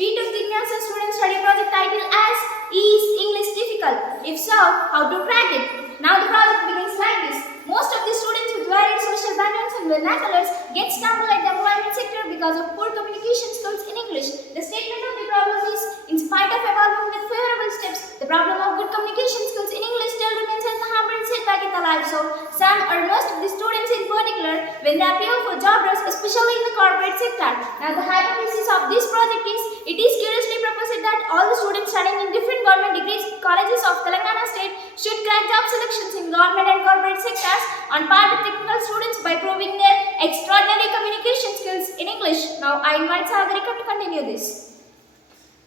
We took the Gymnasium student study project title as Is English Difficult? If so, how to crack it? Now the project begins like this. Most of the students with varied social backgrounds and vernaculars get stumbled at the employment sector because of poor communication skills in English. The statement of the problem is, in spite of evolving with favorable steps, the problem of good communication skills in English still remains as the hampering setback in the lives of some or most of the students in particular when they appeal for job roles, especially in the corporate sector. Now the hypothesis of this project is, it is curiously proposed that all the students studying in different government degrees colleges of Telangana state should crack job selections in government and corporate sectors on par with technical students by proving their extraordinary communication skills in English. Now I invite Sagarika to continue this.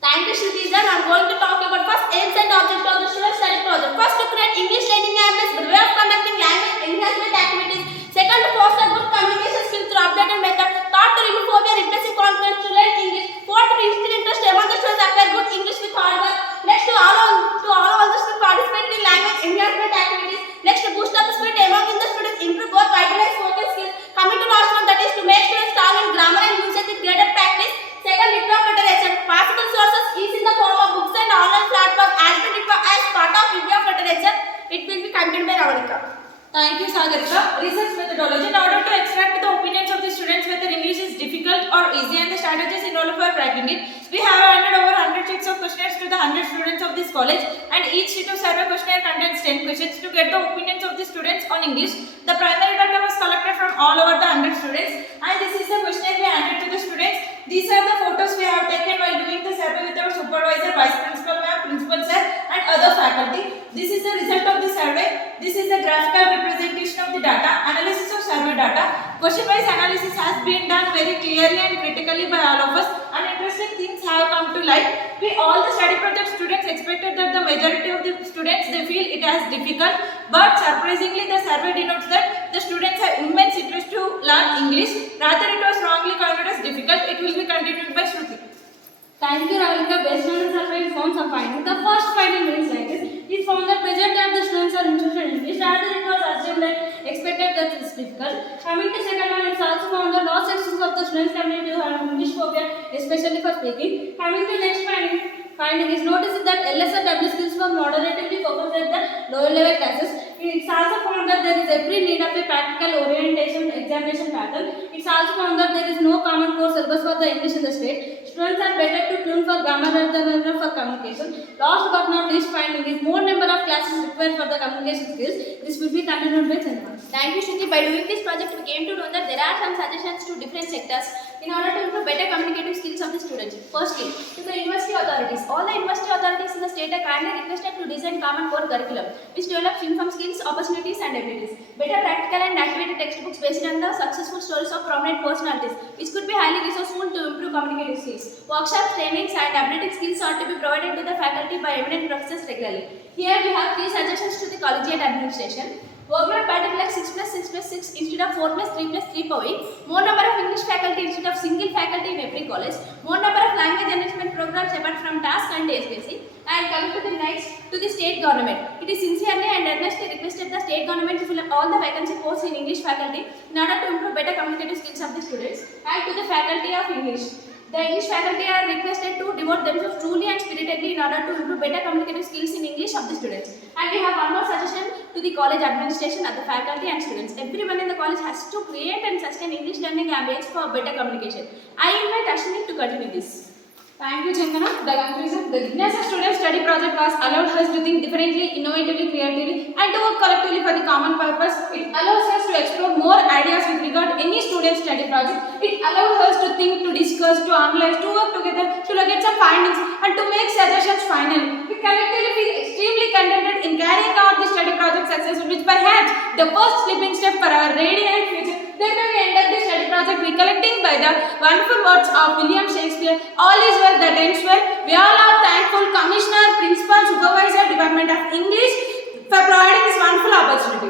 Thank you, Shruti. I am going to talk about first aims and objectives of the student study project. First, to create English learning habits by way of conducting language enhancement activities. Second, to foster good communication skills through updated method. Third, to remove phobia, replacing confidence to learn English. Fourth, to instill interest among the students acquire good English with hard work. Next, to allow the students participate in language enhancement activities. Next, to boost up the spirit among the students, improve both writing and spoken skills. Coming to last one, that is to make students strong in grammar and usage with greater practice. Second, literature. Possible sources is in the form of books and online platforms as part of review of literature. It will be contained by Ravalika. Thank you, Sagarika. Research methodology. In order to extract the opinions of the students whether English is difficult or easy and the strategies involved for cracking it, we have handed over 100 sheets of questionnaires to the 100 students of this college, and each sheet of survey questionnaire contains 10 questions to get the opinions of the students on English. The primary data was collected from all over the 100 students, and this is the questionnaire we handed to the students. These are the photos we have taken while doing the survey with our supervisor, vice principal ma'am, principal sir, and other faculty. This is the result of the survey. This is the graphical representation of the data, analysis of survey data. Question-wise analysis has been done very clearly and critically by all of us, and interesting things have come to light. We all the study project students expected that the majority of the students they feel it as difficult, but surprisingly the survey denotes that the students have immense interest to learn English. Rather, it was wrongly counted as difficult. It will be continued by Shruti. Thank you, Ravalika. Based on the survey, we found some findings. The first finding is like this. It found that majority of the students are interested in English. Rather, it was assumed that expected that it's difficult. Coming to second one, it's also found that large sections of the students community have English phobia, especially for speaking. Coming to next finding is noticed that LSRW skills were moderatively focused at the lower level classes. It's also found that there is every need of a practical orientation examination pattern. It's also found that there is no common core syllabus for the English in the state. Students are better to tune for grammar rather than for communication. Last but not least finding is more number of classes required for the communication skills. This will be continued by Chandra. Thank you, Shruti. By doing this project, we came to know that there are some suggestions to different sectors in order to improve better communicative skills of the students. Firstly, to the university authorities. All the university authorities in the state are kindly requested to design common core curriculum, which develops uniform skills, opportunities and abilities. Better practical and activity textbooks based on the successful stories of prominent personalities, which could be highly resourceful to improve communicative skills. Workshops, trainings and athletic skills are to be provided to the faculty by eminent professors regularly. Here we have 3 suggestions to the collegiate administration. Workload pattern like 6 plus 6 plus 6 instead of 4 plus 3 plus 3 per week. More number of English faculty instead of single faculty in every college. More number of language enrichment programs apart from task and SPC. And coming to the next, to the state government. It is sincerely and earnestly requested the state government to fill up all the vacancy posts in English faculty in order to improve better communicative skills of the students. And to the faculty of English. The English faculty are requested to devote themselves truly and spiritedly in order to improve better communicative skills in English of the students. And we have one more suggestion to the college administration of the faculty and students. Everyone in the college has to create and sustain English learning ambience for better communication. I invite Ashwini to continue this. Thank you, Chandana. The conclusion, the Gymnasium student study project was allowed us to think differently, innovatively, creatively and to work collectively for the common purpose. It allows us to explore more ideas with regard to any student study project. It allows us to think, to discuss, to analyze, to work together, to locate some findings and to make suggestions finally. We collectively feel extremely contented in carrying out the study project successfully, which perhaps the first slipping step for our radiant future. Then we end up the study project recollecting by the wonderful words of William Shakespeare, all is well that ends well. We all are thankful Commissioner, Principal, Supervisor, Department of English for providing this wonderful opportunity.